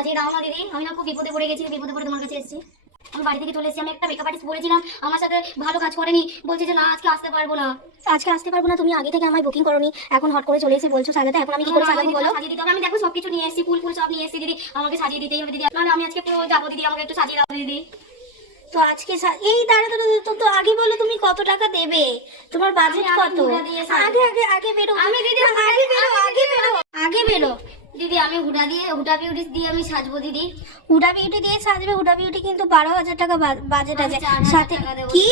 সাজিয়ে দাও না দিদি, আমি না খুব বিপদে পড়ে গেছি, বিপদে পড়ে তোমার কাছে এসেছি। আমি বাড়ি থেকে চলে এসেছি, আমি একটা মেকআপ আর্টিস্ট বলেছিলাম, আমার সাথে ভালো কাজ করেনি, বলছে যে না আজকে আসতে পারবো না। আজকে আসতে পারবো না? তুমি আগে থেকে আমায় বুকিং করোনি, এখন হট করে চলে এসে বলছো সাজাতে, এখন আমি কি করে সাজাবো বলো? সাজিয়ে দিতে হবে, আমি দেখো সবকিছু নিয়ে এসেছি, ফুল ফুল সব নিয়ে এসেছি দিদি, আমাকে সাজিয়ে দিতেই হবে দিদি, নাহলে আমি আজকে পুরো যাবো দিদি, আমাকে একটু সাজিয়ে দাও দিদি। তো আজকে এই দাঁড়া দাঁড়া, তো আগে বলো তুমি কত টাকা দেবে, তোমার বাজেট কত? আগে আগে আগে বেরো, আমি দিদি আগে বেরো, আগে বেরো, আগে বেরো। দিদি আমি হুডা বিউটি দিয়ে আমি সাজবো দিদি। হুডা বিউটি দিয়ে সাজবে? হুডা বিউটি কিন্তু 12,000 টাকা বাজেট আছে, আমি 4,000 সাথে টাকা দেবো। কি?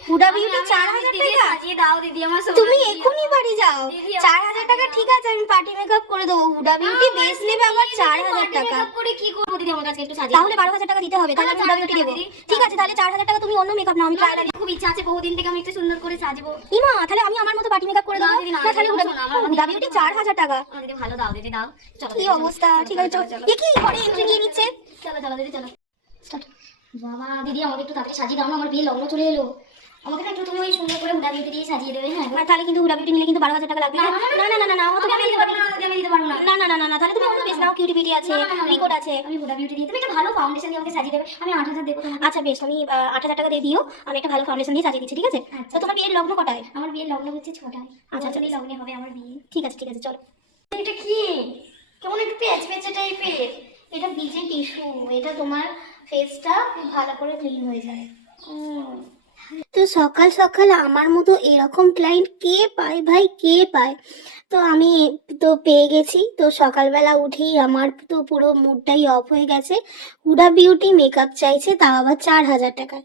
হুডা বিউটি 4,000 টাকা? সাজিয়ে দাও দিদি আমার সব। তুমি এখনই বাড়ি যাও। দিদি, 4,000 টাকা ঠিক আছে, আমি পার্টি মেকআপ করে দেবো। হুডা বিউটি বেশ নেবে আবার 4,000 টাকা। মেকআপ করে কি করবো দিদি, আমার কাছে একটু সাজিয়ে তাহলে 12,000 টাকা দিতে হবে, তাহলে আমি হুডা বিউটি দেবো। ঠিক আছে, তাহলে 4,000 টাকা তুমি অন্য মেকআপ নাও, আমি ট্রায়াল খুব ইচ্ছা আছে বহুদিন থেকে আমি একটু সুন্দর করে সাজবো। ইমা, তাহলে আমি আমার মতো পার্টি মেকআপ করে দেবো। না দিদি, না, না, তাহলে দিদি, শোনো, আমার হুডা বিউটি 4,000 টাকা। দিদি ভালো দাও দিদি, দাও। চলো কি দিদি, অবস্থা? চলো, ঠিক চলো, আছে, চলো, চলো। চলো। এ কি ঘরে এন্ট্রি নিয়ে নিচ্ছে? চলো চলো দিদি, চলো স্টার্ট। বাবা দিদি, আমাকে একটু তাড়াতাড়ি সাজিয়ে দাও না, আমার বিয়ে লগ্ন চলে এলো, আমাকে না একটু তুমি ওই সুন্দর করে হুডা বিউটি দিয়ে সাজিয়ে দেবে। হ্যাঁ, আর তাহলে কিন্তু হুডা বিউটি নিলে কিন্তু 12,000 টাকা লাগবে। না না না না না, অত আমি দিতে পারবো না দিদি, আমি দিতে পারবো না। না না না না না, তাহলে তুমি অন্য বেশ নাও, কিউটি বিউটি আছে, রিকোড আছে। আমি হুডা বিউটি দিয়ে, তুমি একটা ভালো ফাউন্ডেশন দিয়ে আমাকে সাজিয়ে দেবে, আমি 8,000 দেবো তোমাকে। আচ্ছা বেশ, আমি 8,000 টাকা দিয়ে দিও, আমি একটা ভালো ফাউন্ডেশন দিয়ে সাজিয়ে দিচ্ছি, ঠিক আছে? তো তোমার বিয়ের লগ্ন কটায়? আমার বিয়ের লগ্ন হচ্ছে 6টায়। আচ্ছা, আচ্ছা লগ্নে হবে আমার বিয়ে। ঠিক আছে ঠিক আছে, চলো। এটা কি কেমন একটু পেঁচ পেঁচে টাইপের? এটা বিজে টিস্যু, এটা তোমার ফেসটা খুব ভালো করে ক্লিন হয়ে যায়। তো সকাল সকাল আমার মতো এরকম ক্লায়েন্ট কে পায় ভাই, কে পায়? তো আমি তো পেয়ে গেছি। তো সকালবেলা উঠেই আমার তো পুরো মুডটাই অফ হয়ে গেছে। হুডা বিউটি মেকআপ চাইছে, তাও আবার 4,000 টাকায়।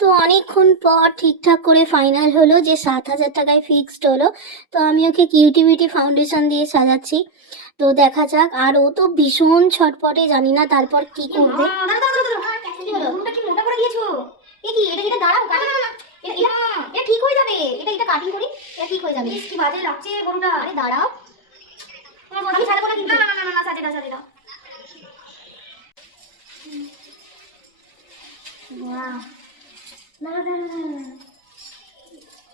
তো অনেকক্ষণ পর ঠিকঠাক করে ফাইনাল হলো যে 7,000 টাকায় ফিক্সড হলো। তো আমি ওকে কিউটি বিউটি ফাউন্ডেশন দিয়ে সাজাচ্ছি, তো দেখা যাক। আর ও তো ভীষণ ছটপটে, জানি না তারপর কি করবে। ঘুমটা কি মোটা করে দিয়েছো? এ কি, এটা এটা দাঁড়াও, কাটিং, এটা এটা এটা ঠিক হয়ে যাবে, এটা এটা কাটিং করি, এটা ঠিক হয়ে যাবে। কি বাজে লাগছে গরুটা। আরে দাঁড়াও, আমি সাজাবো না কিন্তু। না না না না না, সাজিয়ে দাও সাজিয়ে দাও। বাহ, দাঁড়া দাঁড়া দাঁড়া,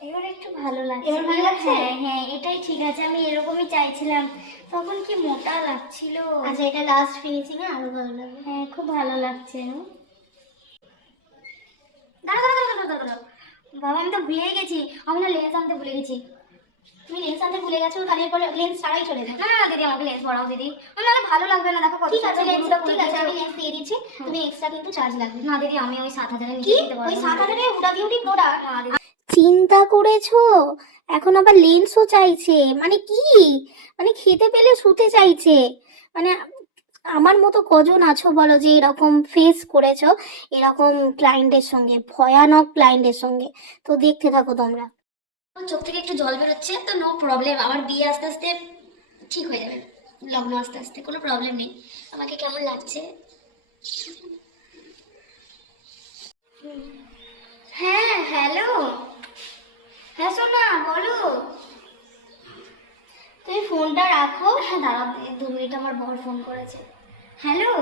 এবার একটু ভালো লাগছে। এবার ভালো লাগছে? হ্যাঁ হ্যাঁ, এটাই ঠিক আছে, আমি এরকমই চাইছিলাম, তখন কি মোটা লাগছিল। আচ্ছা, এটা লাস্ট ফিনিশিং এ আরো ভালো লাগবে। হ্যাঁ খুব ভালো লাগছে। দাঁড়া দাঁড়া দাঁড়া দাঁড়া দাঁড়া, বাবা আমি তো ভুলেই গেছি, আমি না লেন্স আনতে ভুলে গেছি। তুমি লেন্স আনতে ভুলে গেছো, তাহলে এরপরে লেন্স ছাড়াই চলে যাও। না না না দিদি, আমাকে লেন্স পরাও দিদি, আমার নাহলে ভালো লাগবে না। দেখো কত ঠিক আছে, সুন্দর লেন্স, গরুটা ঠিক আছে, আমি লেন্স দিয়ে দিচ্ছি, তুমি এক্সট্রা কিন্তু চার্জ লাগবে। না দিদি, আমি ওই 7,000 এর কি, নিচে দিতে পারবো ওই না। 7,000 এর হুডা বিউটি প্রোডাক্ট? না দিদি। চিন্তা করেছো? এখন আবার লেন্সও চাইছে, মানে কি, মানে খেতে পেলে শুতে চাইছে। মানে আমার মতো কজন আছো বলো যে এরকম ফেস করেছো এরকম ক্লায়েন্টের সঙ্গে, ভয়ানক ক্লায়েন্টের সঙ্গে? তো দেখতে থাকো তোমরা। আমার চোখ থেকে একটু জল বেরোচ্ছে, তো নো প্রবলেম, আমার বিয়ে আস্তে আস্তে ঠিক হয়ে যাবে, লগ্ন আস্তে আস্তে, কোনো প্রবলেম নেই। আমাকে কেমন লাগছে? হ্যাঁ হ্যালো, হ্যাঁ সোনা বলো। তুমি ফোনটা রাখো। হ্যাঁ দাঁড়াও, 2 মিনিট, আমার বর ফোন করেছে। হ্যালো,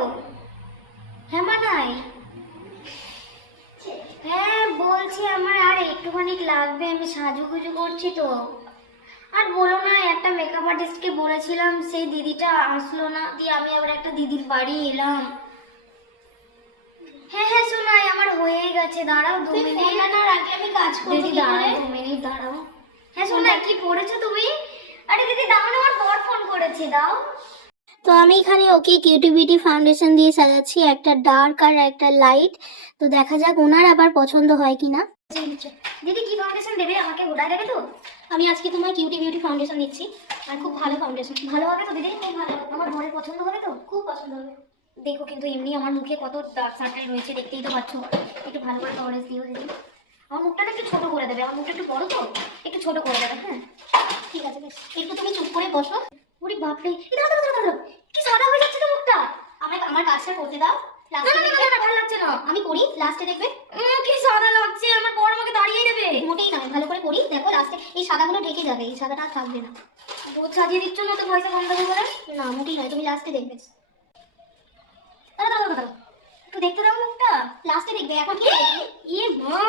হ্যাঁ মানাই, হ্যাঁ বলছি আমার আর একটুখানি লাগবে, আমি সাজুগুজু করছি তো। আর বলো না, একটা মেকআপ আর্টিস্টকে বলেছিলাম, সেই দিদিটা আসলো না, দিয়ে আমি আবার একটা দিদির বাড়ি এলাম। হ্যাঁ হ্যাঁ শোনাই, আমার হয়ে গেছে, দাঁড়াও 2 তুমি মিনিট। ফোনটা না রাখলে আমি কাজ করবো দিদি কি করে? দাঁড়াও 2 মিনিট দাঁড়াও। হ্যাঁ শোনাই, কি পড়েছো তুমি? আরে দিদি দাও না, আমার বর ফোন করেছে, দাও। তো আমি এখানে ওকে কিউটি বিউটি ফাউন্ডেশন দিয়ে সাজাচ্ছি, একটা ডার্ক আর একটা লাইট। তো দেখা যাক ওনার আবার পছন্দ হয় কিনা। দিদি কি ফাউন্ডেশন দেবে আমাকে, ওটা দেবে তো? আমি আজকে তোমার কিউটি বিউটি ফাউন্ডেশন দিচ্ছি, আর খুব ভালো ফাউন্ডেশন। ভালো হবে তো দিদি? খুব ভালো, আমার বরের পছন্দ হবে তো? খুব পছন্দ হবে। দেখো কিন্তু এমনি আমার মুখে কত ডার্ক সার্কেল রয়েছে, দেখতেই তো পাচ্ছ, একটু ভালো করে কভারেজ দিও দিদি। আমার মুখটা না একটু ছোট করে দেবে, আমার মুখটা একটু বড় তো, একটু ছোট করে দেবে। হ্যাঁ ঠিক আছে বেশ, একটু তুমি চুপ করে বসো। ওরে বাপরে, দাঁড়া দাঁড়া দাঁড়া দাঁড়া, কি সাদা হয়ে যাচ্ছে তো মুখটা। আমার কাজটা করতে দাও, না না না না, ভালো লাগছে না। আমি করি, লাস্টে দেখবে। কি সাদা লাগছে, আমার বর আমাকে দাঁড়িয়ে দেবে। মোটেই নয়, ভালো করে করি, দেখো লাস্টে এই সাদাগুলো ঢেকে যাবে, এই সাদাটা আর থাকবে না। বোধ সাজিয়ে দিচ্ছ না তো পয়সা কম দেবে বলে? না মোটেই নয়, তুমি লাস্টে দেখবে। দাঁড়া দাঁড়া দাঁড়া, একটু দেখতে দাও মুখটা। লাস্টে দেখবে, এখন কি দেখবে? ইয়ে মা,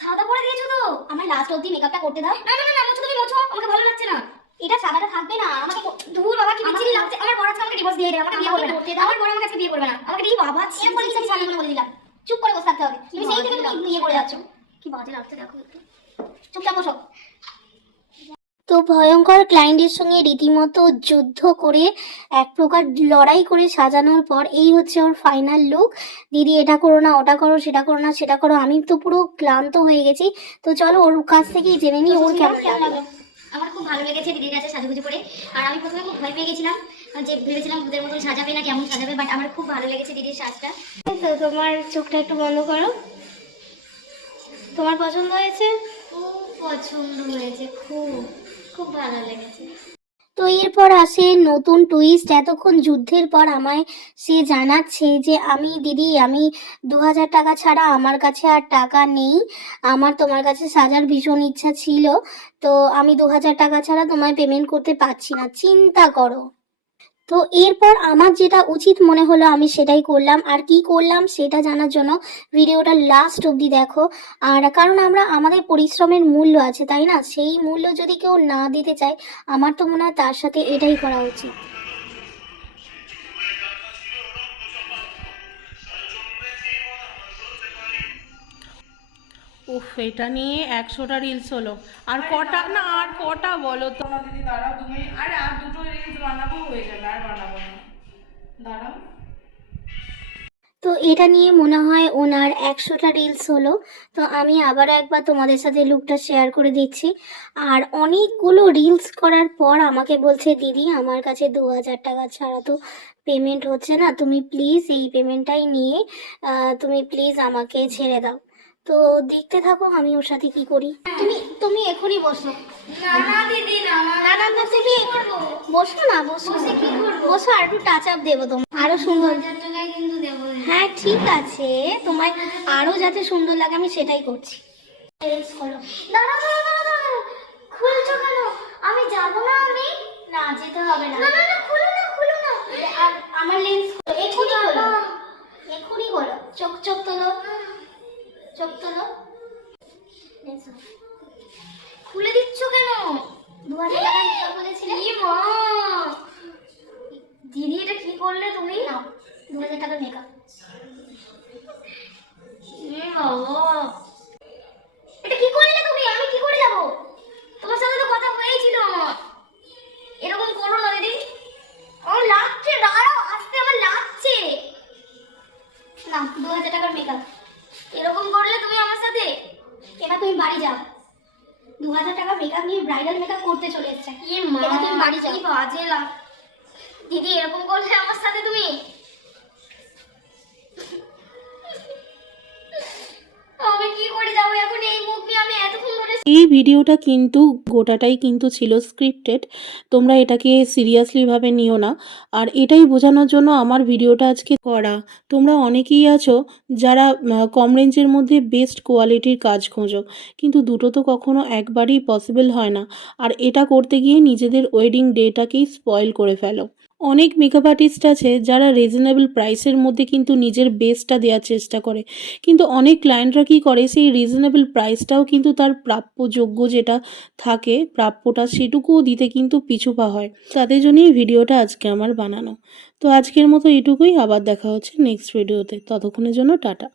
সাদা করে দিয়েছো তো? আমার লাস্ট অবধি মেকআপটা করতে দাও। না না না না, মোছো তুমি মোছো, আমাকে ভালো লাগছে না। এটা সাদাটা থাকবে না, আমাকে ধুর বাবা, কি বিচ্ছিরি লাগছে। আমার বড় আছে, আমাকে ডিভোর্স দিয়ে দে, আমাকে বিয়ে করবে না। করতে দাও। আমার বড় আমাকে আজকে বিয়ে করবে না, আমাকে দিয়ে বাবা এরকম করে ইচ্ছা ছাড়া বলে দিলাম, চুপ করে বসে থাকতে হবে। তুমি সেই থেকে তুমি ইয়ে করে যাচ্ছ। কি বাজে লাগছে দেখো একটু। চুপচাপ বসো। তো ভয়ঙ্কর ক্লায়েন্টের সঙ্গে রীতিমতো যুদ্ধ করে এক প্রকার লড়াই করে সাজানোর পর এই হচ্ছে ওর ফাইনাল লুক। দিদি এটা করো না, ওটা করো, সেটা করো না, সেটা করো। আমি তো পুরো ক্লান্ত হয়ে গেছি। তো চলো ওর কাছ থেকেই জেনে নিই ওর কেমন লাগলো। আমার খুব ভালো লেগেছে দিদির কাছে সাজুগুজু করে। আর আমি প্রথমে খুব ভয় পেয়ে গেছিলাম, যে ভেবেছিলাম ভূতের মতন সাজাবে না কেমন সাজাবে, বাট আমার খুব ভালো লেগেছে দিদির সাজটা। তো তোমার চোখটা একটু বন্ধ করো। তোমার পছন্দ হয়েছে? খুব পছন্দ হয়েছে, খুব খুব ভালো লেগেছে। তো এরপর আসে নতুন টুইস্ট। এতক্ষণ যুদ্ধের পর আমায় সে জানাচ্ছে যে আমি 2000 টাকা ছাড়া আমার কাছে আর টাকা নেই। আমার তোমার কাছে সাজার ভীষণ ইচ্ছা ছিল, তো আমি 2000 টাকা ছাড়া তোমায় পেমেন্ট করতে পারছি না, চিন্তা করো। তো এরপর আমার যেটা উচিত মনে হলো আমি সেটাই করলাম। আর কি করলাম সেটা জানার জন্য ভিডিওটা লাস্ট অবধি দেখো। আর কারণ আমাদের পরিশ্রমের মূল্য আছে, তাই না? সেই মূল্য যদি কেউ না দিতে চায়, আমার তো মনে হয় তার সাথে এটাই করা উচিত। উফ, এটা নিয়ে 100টা রিলস হলো। আর কটা না, আর কটা বলো তো। না দিদি দাঁড়াও তুমি, আরে আর দুটো রিলস বানাবো, হয়ে যাবে, আর বানাবো না, দাঁড়াও। তো এটা নিয়ে মনে হয় ওনার 100টা রিলস হলো। তো আমি আবার একবার তোমাদের সাথে লুকটা শেয়ার করে দিচ্ছি। আর অনেকগুলো রিলস করার পর আমাকে বলছে, দিদি আমার কাছে 2000 টাকা ছাড়া তো পেমেন্ট হচ্ছে না, তুমি প্লিজ এই পেমেন্টটাই নিয়ে তুমি প্লিজ আমাকে ছেড়ে দাও। তো দেখতে থাকো আমি ওর সাথে কি করি। তুমি এখনই বসো। না না দিদি, না না না না, বসে কি বসো না, বসো। বসে কি করবো? বসো, আর একটু টাচ আপ দেবো তোমার আরো সুন্দর। 2000 টাকায় কিন্তু দেবো। হ্যাঁ ঠিক আছে, তোমায় আরো যাতে সুন্দর লাগে আমি সেটাই করছি। রিলস করো। দাঁড়া দাঁড়া দাঁড়া দাঁড়া, খুলছো কেন? আমি যাবো না, আমি না যেতে হবে না। না না না, খুলো না খুলো না। আর আমার লেন্স এখনই হলো, এখনই হলো। চোখ চোখ তোলো, চোখ তোলো। লেন্স খুলে দিচ্ছ কেন? 2000 টাকা দিতে বলেছিলে। ই মা, দিদি এটা কি করলে তুমি? নাও 2000 টাকা মেকআপ। এ বাবা, এটা কি করলে তুমি? আমি কি করে যাব? তোমার সাথে তো কথা হয়েছিল আমার। এরকম করো না দিদি, আমার লাগছে। দাঁড়াও, আস্তে, আমার লাগছে। নাও 2000 টাকার মেকআপ। এরকম করলে তুমি আমার সাথে? এবার তুমি বাড়ি যাও। 2000 টাকা মেকআপ নিয়ে ব্রাইডাল মেকআপ করতে চলে এসেছে। এ মা, এবার তুমি বাড়ি যাও। কি বাজে লাগ। দিদি এরকম করলে আমার সাথে তুমি? আমি কি করে যাবো এখন এই মুখ নিয়ে? আমি এতক্ষণ ধরে এই ভিডিওটা কিন্তু গোটাটাই কিন্তু ছিল স্ক্রিপ্টেড, তোমরা এটাকে সিরিয়াসলি ভাবে নিও না। আর এটাই বোঝানোর জন্য আমার ভিডিওটা আজকে করা। তোমরা অনেকেই আছো যারা কম রেঞ্জের মধ্যে বেস্ট কোয়ালিটির কাজ খোঁজো, কিন্তু দুটো তো কখনো একবারই পসিবল হয় না। আর এটা করতে গিয়ে নিজেদের ওয়েডিং ডেটাকেই স্পয়েল করে ফেলো। অনেক মেকআপ আর্টিস্ট আছে যারা রিজনেবল প্রাইসের মধ্যে কিন্তু নিজের বেস্টটা দেওয়ার চেষ্টা করে, কিন্তু অনেক ক্লায়েন্টরা কী করে, সেই রিজনেবল প্রাইসটাও কিন্তু তার প্রাপ্যযোগ্য যেটা থাকে প্রাপ্যটা সেটুকুও দিতে কিন্তু পিছুপা হয়। তাদের জন্যই ভিডিওটা আজকে আমার বানানো। তো আজকের মতো এটুকুই, আবার দেখা হচ্ছে নেক্সট ভিডিওতে। ততক্ষণের জন্য টাটা।